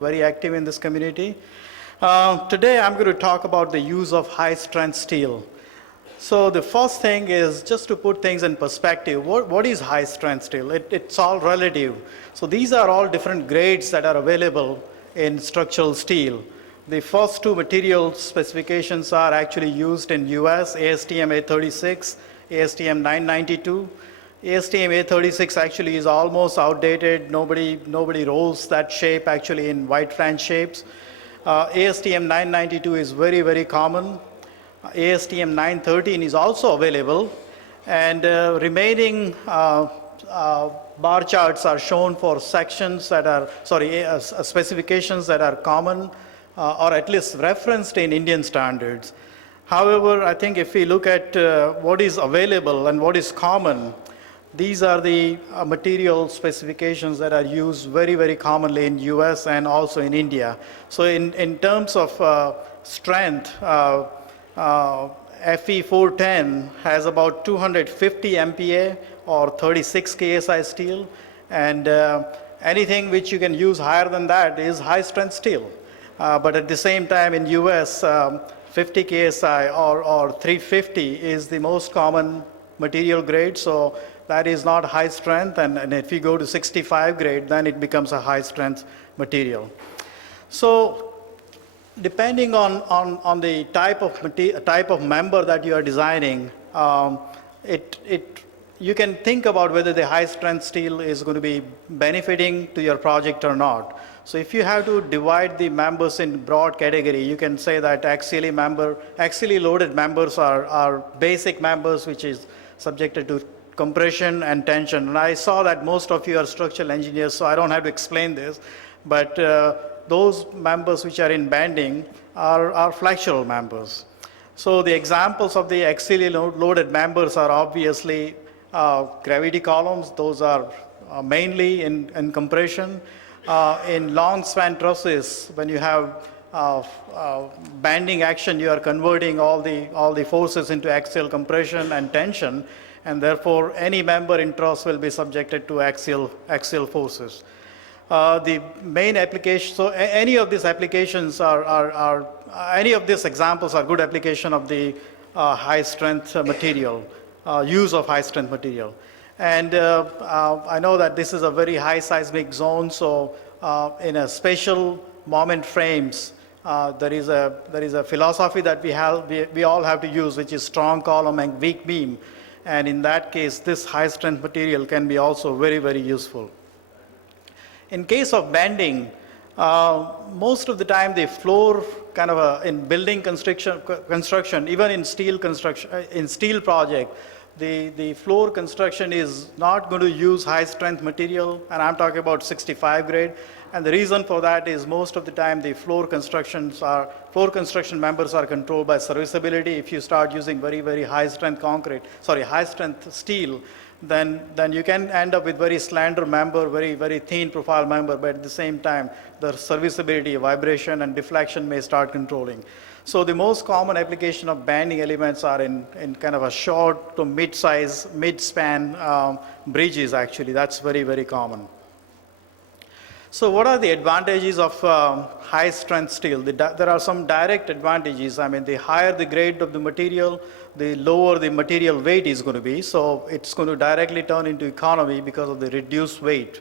very active in this community. Today I'm going to talk about the use of high-strength steel. So the first thing is just to put things in perspective. What is high-strength steel? It's all relative. So these are all different grades that are available in structural steel. The first two material specifications are actually used in US, ASTM A36, ASTM 992. ASTM A36 actually is almost outdated. Nobody rolls that shape actually in wide flange shapes. ASTM 992 is very, very common. ASTM 913 is also available. And remaining bar charts are shown for sections that are, specifications that are common or at least referenced in Indian standards. However, I think if we look at what is available and what is common, these are the material specifications that are used very, very commonly in US and also in India. So in terms of strength, FE410 has about 250 MPa or 36 KSI steel, and anything which you can use higher than that is high strength steel. But at the same time in US, 50 KSI or 350 is the most common material grade, so that is not high strength, and if you go to 65 grade, then it becomes a high strength material. So depending on the type of member that you are designing, you can think about whether the high strength steel is going to be benefiting to your project or not. So if you have to divide the members in broad category, you can say that axially loaded members are basic members which is subjected to compression and tension. And I saw that most of you are structural engineers, so I don't have to explain this. But those members which are in banding are flexural members. So the examples of the axially loaded members are obviously gravity columns. Those are mainly in compression. In long span trusses, when you have banding action, you are converting all the forces into axial compression and tension, and therefore any member in truss will be subjected to axial forces. The main application, so any of these applications any of these examples are good application of the high strength material, use of high strength material. And I know that this is a very high seismic zone, so in a special moment frames, there is a philosophy that we all have to use, which is strong column and weak beam. And in that case, this high strength material can be also very, very useful. In case of banding, most of the time the floor kind of in building construction, even in steel construction, in steel project, the floor construction is not going to use high strength material, and I'm talking about 65 grade. And the reason for that is most of the time the floor construction members are controlled by serviceability. If you start using very, very high strength steel, then you can end up with very slender member, very, very thin profile member, but at the same time, the serviceability, vibration, and deflection may start controlling. So the most common application of banding elements are in kind of a short to mid-size, mid-span bridges actually. That's very, very common. So what are the advantages of high strength steel? There are some direct advantages. I mean, the higher the grade of the material, the lower the material weight is going to be. So it's going to directly turn into economy because of the reduced weight.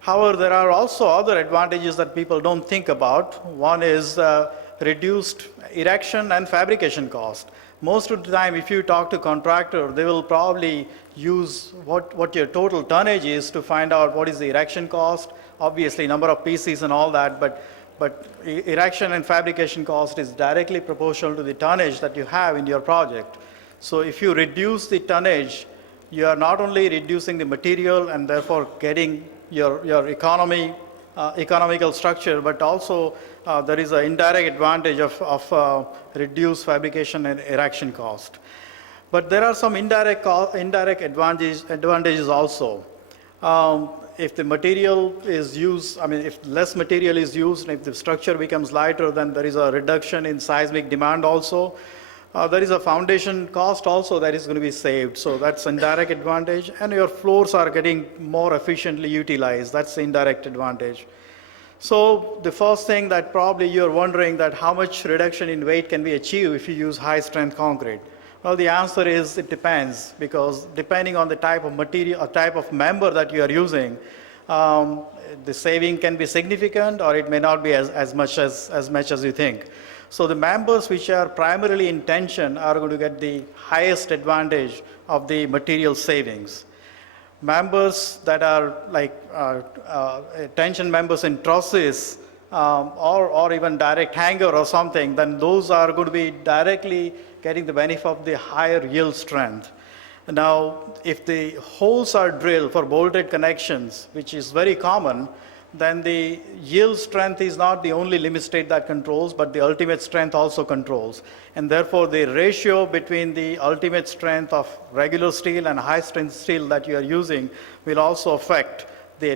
However, there are also other advantages that people don't think about. One is reduced erection and fabrication cost. Most of the time, if you talk to contractor, they will probably use what your total tonnage is to find out what is the erection cost, obviously number of PCs and all that, but erection and fabrication cost is directly proportional to the tonnage that you have in your project. So if you reduce the tonnage, you are not only reducing the material and therefore getting your economical structure, but also there is an indirect advantage of reduced fabrication and erection cost. But there are some indirect advantages also. If the material is used, if less material is used, and if the structure becomes lighter, then there is a reduction in seismic demand also. There is a foundation cost also that is going to be saved. So that's indirect advantage. And your floors are getting more efficiently utilized. That's the indirect advantage. So the first thing that probably you're wondering that how much reduction in weight can we achieve if you use high strength concrete? Well, the answer is it depends, because depending on the type of material or type of member that you are using, the saving can be significant or it may not be as much as you think. So the members which are primarily in tension are going to get the highest advantage of the material savings. Members that are like tension members in trusses or even direct hanger or something, then those are going to be directly getting the benefit of the higher yield strength. Now, if the holes are drilled for bolted connections, which is very common, then the yield strength is not the only limit state that controls, but the ultimate strength also controls. And therefore, the ratio between the ultimate strength of regular steel and high strength steel that you are using will also affect the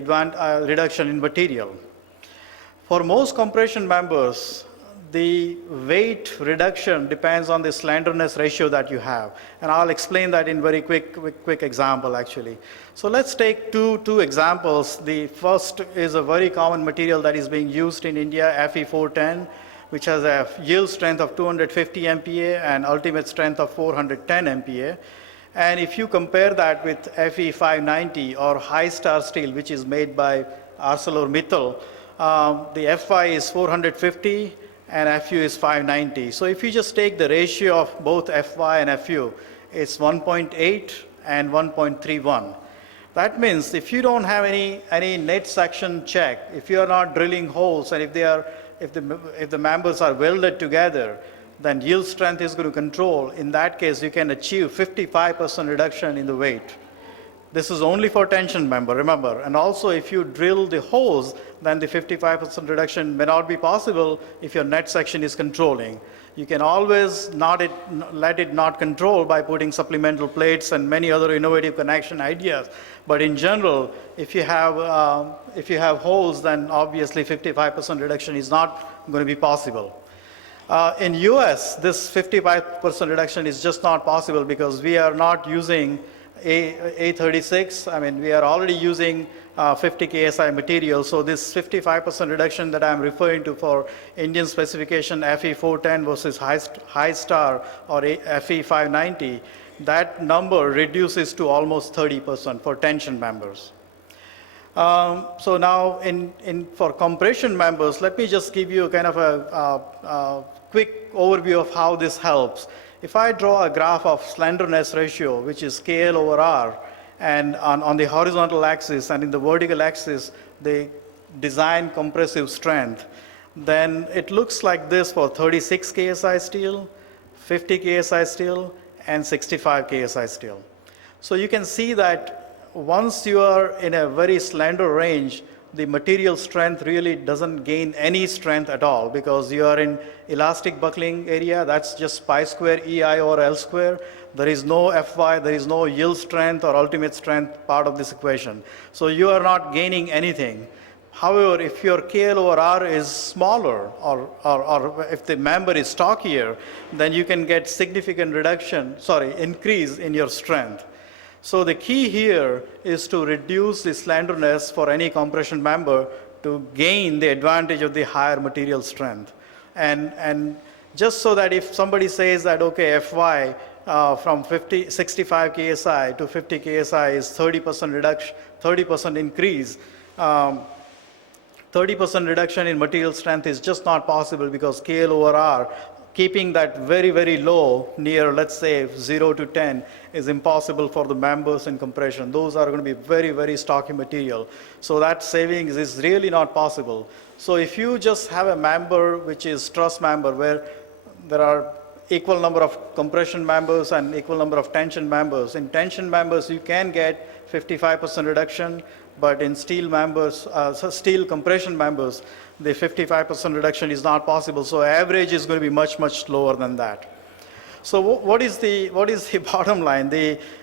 reduction in material. For most compression members, the weight reduction depends on the slenderness ratio that you have. And I'll explain that in very quick example, actually. So let's take two examples. The first is a very common material that is being used in India, Fe410, which has a yield strength of 250 MPa and ultimate strength of 410 MPa. And if you compare that with Fe590 or high star steel, which is made by ArcelorMittal, the Fi is 450 and Fu is 590. So if you just take the ratio of both Fy and Fu, it's 1.8 and 1.31. That means if you don't have any net section check, if you are not drilling holes, and if the members are welded together, then yield strength is going to control. In that case, you can achieve 55% reduction in the weight. This is only for tension member, remember. And also, if you drill the holes, then the 55% reduction may not be possible if your net section is controlling. You can always let it not control by putting supplemental plates and many other innovative connection ideas. But in general, if you have holes, then obviously 55% reduction is not going to be possible. In US, this 55% reduction is just not possible because we are not using A36. I mean, we are already using 50 KSI material. So this 55% reduction that I'm referring to for Indian specification Fe410 versus high star or Fe590, that number reduces to almost 30% for tension members. So now for compression members, let me just give you kind of a quick overview of how this helps. If I draw a graph of slenderness ratio, which is KL over R, and on the horizontal axis and in the vertical axis, the design compressive strength, then it looks like this for 36 KSI steel, 50 KSI steel, and 65 KSI steel. So you can see that once you are in a very slender range, the material strength really doesn't gain any strength at all because you are in elastic buckling area. That's just pi square EI over L square. There is no Fy, there is no yield strength or ultimate strength part of this equation. So you are not gaining anything. However, if your KL over R is smaller or if the member is stockier, then you can get significant increase in your strength. So the key here is to reduce the slenderness for any compression member to gain the advantage of the higher material strength. And just so that if somebody says that, okay, Fy from 65 KSI to 50 KSI is 30% reduction, 30% increase, 30% reduction in material strength is just not possible because KL over R, keeping that very, very low, near, let's say, 0 to 10, is impossible for the members in compression. Those are going to be very, very stocky material. So that savings is really not possible. So if you just have a member which is truss member where there are equal number of compression members and equal number of tension members, in tension members you can get 55% reduction, but in steel members, steel compression members, the 55% reduction is not possible. So average is going to be much, much lower than that. So what is the bottom line?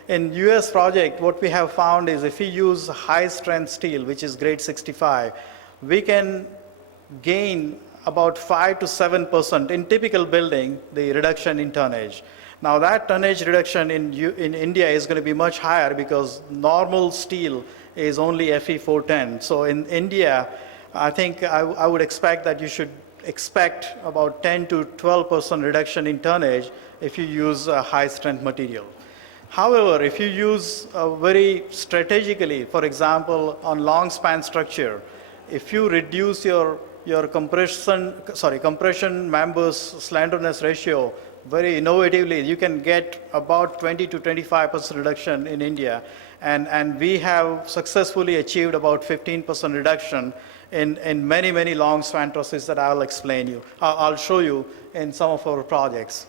In US project, what we have found is if we use high strength steel, which is grade 65, we can gain about 5 to 7% in typical building, the reduction in tonnage. Now that tonnage reduction in India is going to be much higher because normal steel is only Fe410. So in India, I think I would expect that you should expect about 10 to 12% reduction in tonnage if you use high strength material. However, if you use very strategically, for example, on long span structure, if you reduce your compression members slenderness ratio very innovatively, you can get about 20 to 25% reduction in India. And we have successfully achieved about 15% reduction in many long span trusses that I'll show you in some of our projects.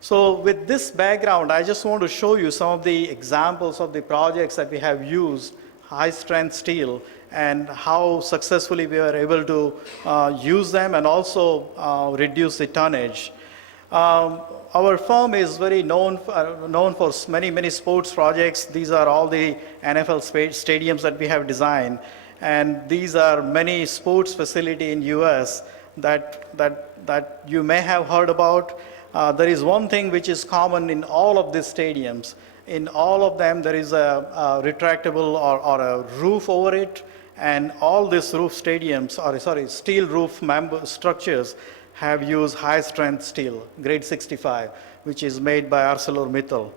So with this background, I just want to show you some of the examples of the projects that we have used high strength steel and how successfully we were able to use them and also reduce the tonnage. Our firm is very known for many sports projects. These are all the NFL stadiums that we have designed, and these are many sports facilities in US that you may have heard about. There is one thing which is common in all of these stadiums. In all of them, there is a retractable or a roof over it, and all these steel roof structures have used high-strength steel, grade 65, which is made by ArcelorMittal.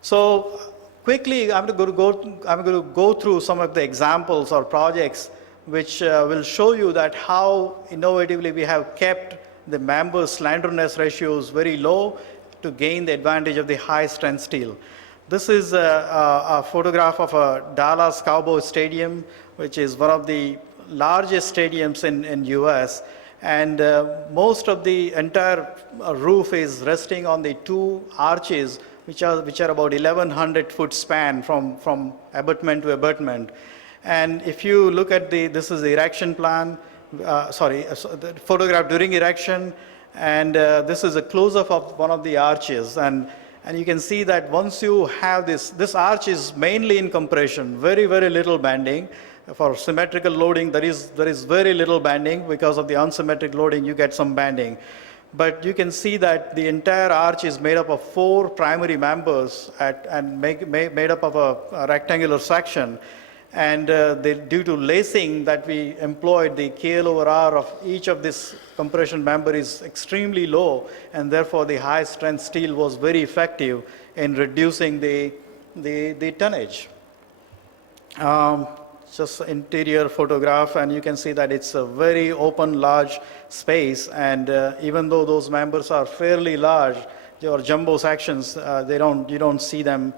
So quickly, I'm going to go through some of the examples or projects which will show you that how innovatively we have kept the member slenderness ratios very low to gain the advantage of the high-strength steel. This is a photograph of a Dallas Cowboys stadium, which is one of the largest stadiums in US. And most of the entire roof is resting on the two arches, which are about 1,100 foot span from abutment to abutment. And if you look at this is the erection plan, the photograph during erection, and this is a close-up of one of the arches. And you can see that once you have this arch is mainly in compression, very little bending. For symmetrical loading, there is very little bending. Because of the unsymmetric loading, you get some bending. But you can see that the entire arch is made up of 4 primary members and made up of a rectangular section. And due to lacing that we employed, the KL/R of each of this compression member is extremely low, and therefore the high strength steel was very effective in reducing the tonnage. Just interior photograph, and you can see that it's a very open, large space, and even though those members are fairly large, or jumbo sections, you don't see them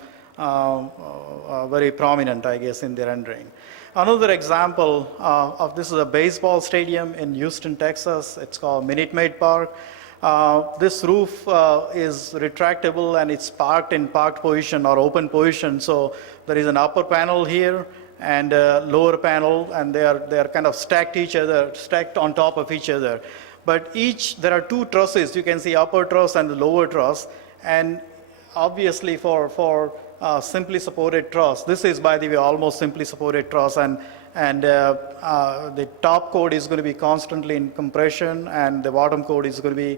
very prominent, I guess, in the rendering. Another example of this is a baseball stadium in Houston, Texas. It's called Minute Maid Park. This roof is retractable, and it's parked in parked position or open position. So there is an upper panel here and a lower panel, and they are kind of stacked on top of each other. But there are 2 trusses. You can see upper truss and the lower truss, and obviously for simply supported truss, this is, by the way, almost simply supported truss, and the top chord is going to be constantly in compression, and the bottom chord is going to be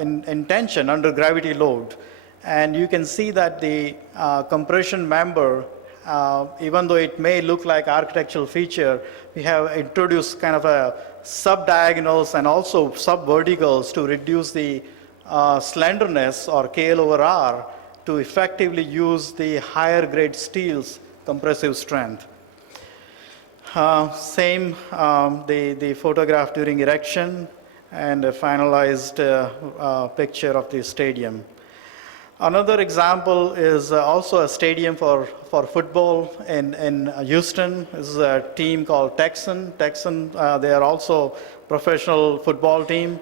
in tension under gravity load. And you can see that the compression member, even though it may look like architectural feature, we have introduced kind of a sub-diagonals and also sub-verticals to reduce the slenderness or KL/R to effectively use the higher grade steel's compressive strength. The photograph during erection and a finalized picture of the stadium. Another example is also a stadium for football in Houston. This is a team called Texan. They are also professional football team.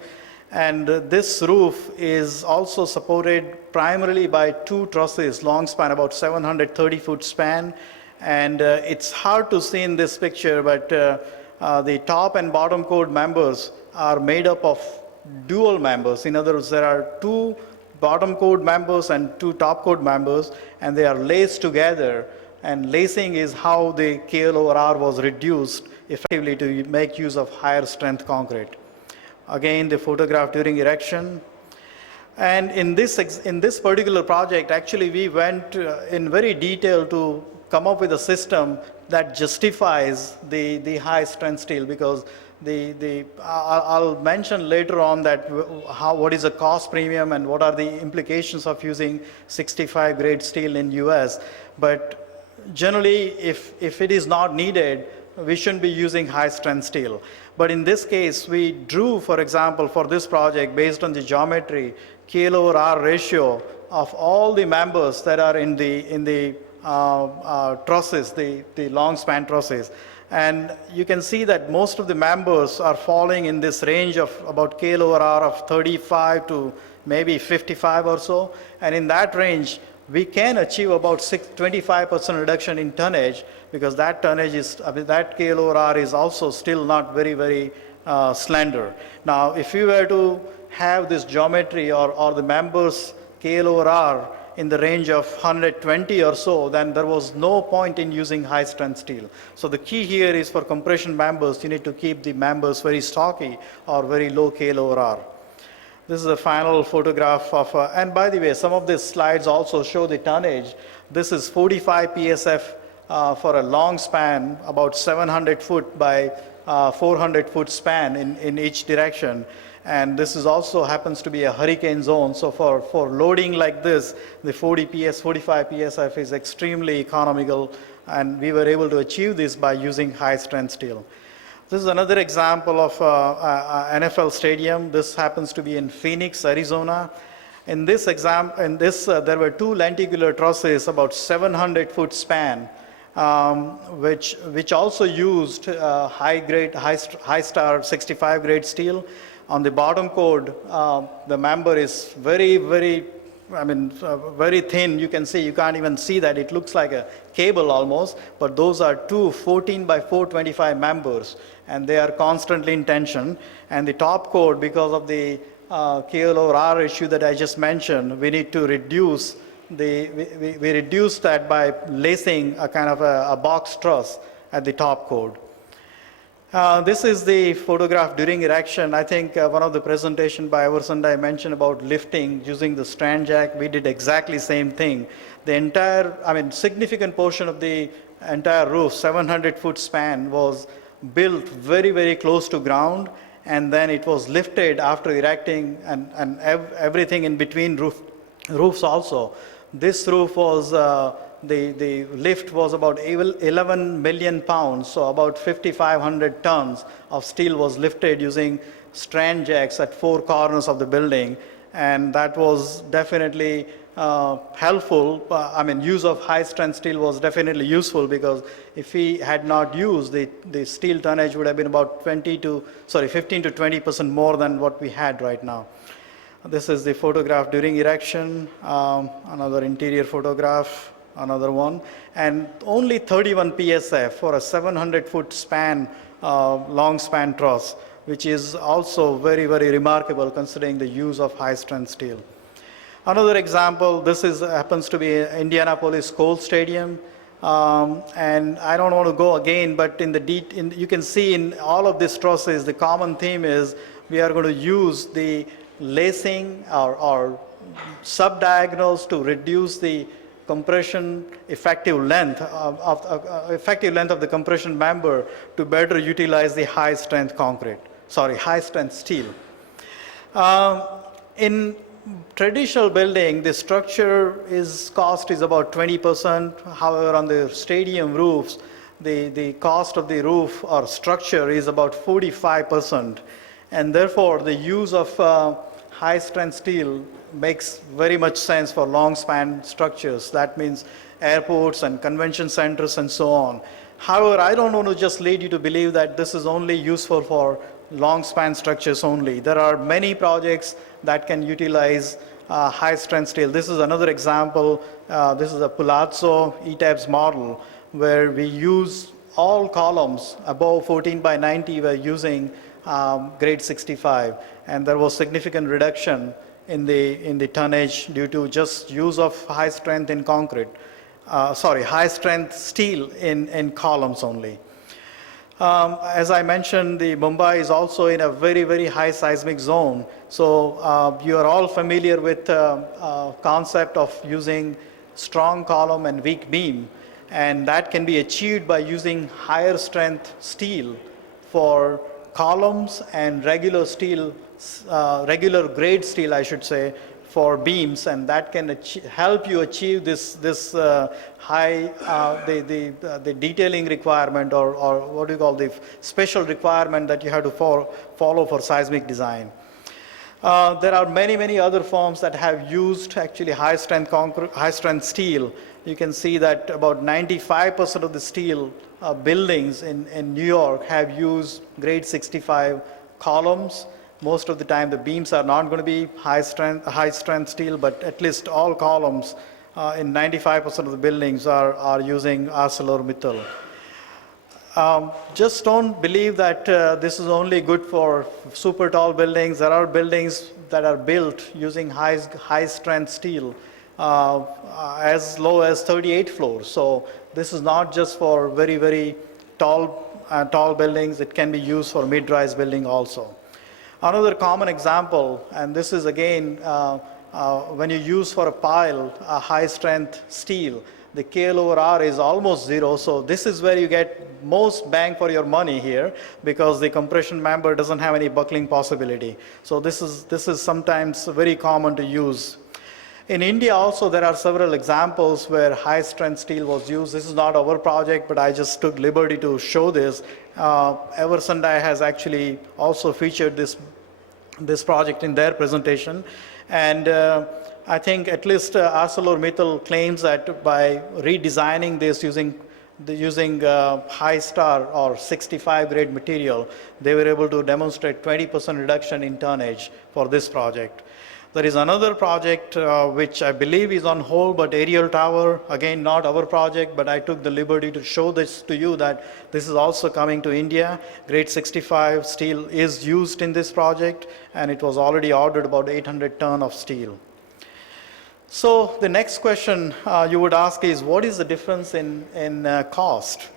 And this roof is also supported primarily by 2 trusses, long span, about 730 foot span. And it's hard to see in this picture, but the top and bottom chord members are made up of dual members. In other words, there are 2 bottom chord members and 2 top chord members, and they are laced together. And lacing is how the KL/R was reduced effectively to make use of higher strength concrete. Again, the photograph during erection. And in this particular project, actually, we went in very detail to come up with a system that justifies the high strength steel, because I'll mention later on that what is the cost premium and what are the implications of using 65 grade steel in US. But generally, if it is not needed, we shouldn't be using high strength steel. But in this case, we drew, for example, for this project, based on the geometry, KL/R ratio of all the members that are in the trusses, the long span trusses. And you can see that most of the members are falling in this range of about KL/R of 35 to maybe 55 or so. And in that range, we can achieve about 25% reduction in tonnage, because that tonnage is, that KL/R is also still not very slender. Now, if you were to have this geometry or the members KL/R in the range of 120 or so, then there was no point in using high strength steel. So the key here is, for compression members, you need to keep the members very stocky or very low KL/R. This is a final photograph of, and by the way, some of these slides also show the tonnage. This is 45 PSF for a long span, about 700 foot by 400 foot span in each direction. And this is also happens to be a hurricane zone. So for loading like this, the 45 PSF is extremely economical, and we were able to achieve this by using high strength steel. This is another example of NFL stadium. This happens to be in Phoenix, Arizona. In this there were two lenticular trusses, about 700 foot span, which also used high star 65 grade steel. On the bottom chord, the member is very thin. You can see, you can't even see that. It looks like a cable almost, but those are two 14 by 425 members, and they are constantly in tension. And the top chord, because of the KL/R issue that I just mentioned, we need to reduce we reduce that by lacing a kind of a box truss at the top chord. This is the photograph during erection. I think one of the presentation by Everson I mentioned about lifting using the strand jack. We did exactly same thing. The entire, significant portion of the entire roof, 700 foot span, was built very close to ground, and then it was lifted after erecting, and everything in between roofs also. This roof was the lift was about 11 million pounds, so about 5,500 tons of steel was lifted using strand jacks at four corners of the building, and that was definitely helpful. Use of high strength steel was definitely useful, because if we had not used, the steel tonnage would have been about 15 to 20% more than what we had right now. This is the photograph during erection, another interior photograph, another one, and only 31 PSF for a 700 foot span, long span truss, which is also very remarkable considering the use of high strength steel. Another example, this happens to be Indianapolis Colts Stadium, and I don't want to go again, but you can see in all of these trusses, the common theme is we are going to use the lacing or subdiagonals to reduce the compression effective length of the compression member to better utilize the high strength steel. In traditional building, the structure cost is about 20%. However, on the stadium roofs, the cost of the roof or structure is about 45%, and therefore the use of high strength steel makes very much sense for long span structures. That means airports and convention centers and so on. However, I don't want to just lead you to believe that this is only useful for long span structures only. There are many projects that can utilize high strength steel. This is another example. This is a Palazzo ETABS model where we use all columns above 14 by 90 we're using grade 65, and there was significant reduction in the tonnage due to just use of high strength steel in columns only. As I mentioned, the Mumbai is also in a very high seismic zone. So you are all familiar with concept of using strong column and weak beam. and that can be achieved by using higher strength steel for columns and regular grade steel, I should say, for beams, and that can help you achieve this high the detailing requirement, or what do you call the special requirement that you have to follow for seismic design. There are many other firms that have used actually high strength steel. You can see that about 95% of the steel buildings in New York have used grade 65 columns. Most of the time the beams are not going to be high strength steel, but at least all columns in 95% of the buildings are using ArcelorMittal. Just don't believe that this is only good for super tall buildings. There are buildings that are built using high strength steel as low as 38 floors. So this is not just for very tall buildings. It can be used for mid-rise building also. Another common example, and this is again when you use for a pile a high strength steel, the KL over R is almost zero, so this is where you get most bang for your money here, because the compression member doesn't have any buckling possibility. So this is sometimes very common to use. In India also there are several examples where high strength steel was used. This is not our project, but I just took liberty to show this. Eversundai has actually also featured this project in their presentation, and I think at least ArcelorMittal claims that by redesigning this using high star or 65 grade material, they were able to demonstrate 20% reduction in tonnage for this project. There is another project which I believe is on hold, but aerial tower, again not our project, but I took the liberty to show this to you that this is also coming to India. Grade 65 steel is used in this project, and it was already ordered about 800 ton of steel. So the next question you would ask is, what is the difference in cost?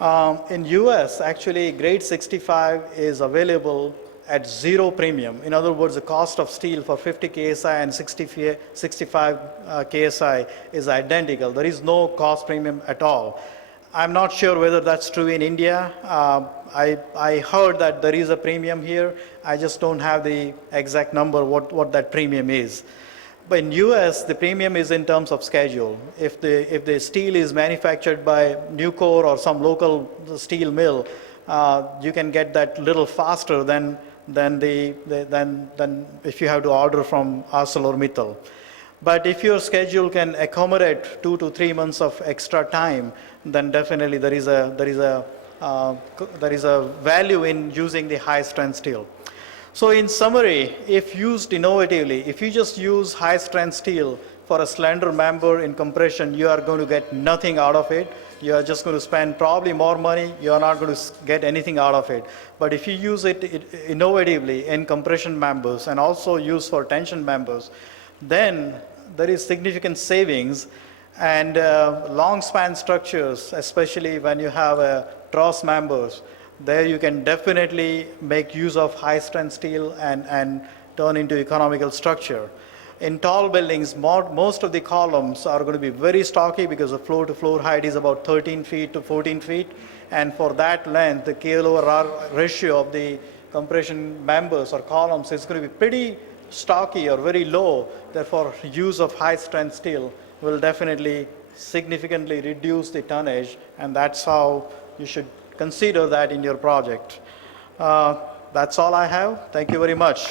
In US, actually grade 65 is available at zero premium. In other words, the cost of steel for 50 KSI and 65 KSI is identical. There is no cost premium at all. I'm not sure whether that's true in India. I heard that there is a premium here. I just don't have the exact number what that premium is. But in US, the premium is in terms of schedule. If the steel is manufactured by Nucor or some local steel mill, you can get that little faster than if you have to order from ArcelorMittal. But if your schedule can accommodate 2 to 3 months of extra time, then definitely there is a value in using the high strength steel. So in summary, if used innovatively, if you just use high strength steel for a slender member in compression, you are going to get nothing out of it. You are just going to spend probably more money. You are not going to get anything out of it. But if you use it innovatively in compression members and also use for tension members, then there is significant savings. And long span structures, especially when you have truss members, there you can definitely make use of high strength steel and turn into economical structure. In tall buildings, most of the columns are going to be very stocky because the floor to floor height is about 13 feet to 14 feet. And for that length, the KL over R ratio of the compression members or columns is going to be pretty stocky or very low. Therefore, use of high strength steel will definitely significantly reduce the tonnage, and that's how you should consider that in your project. That's all I have. Thank you very much.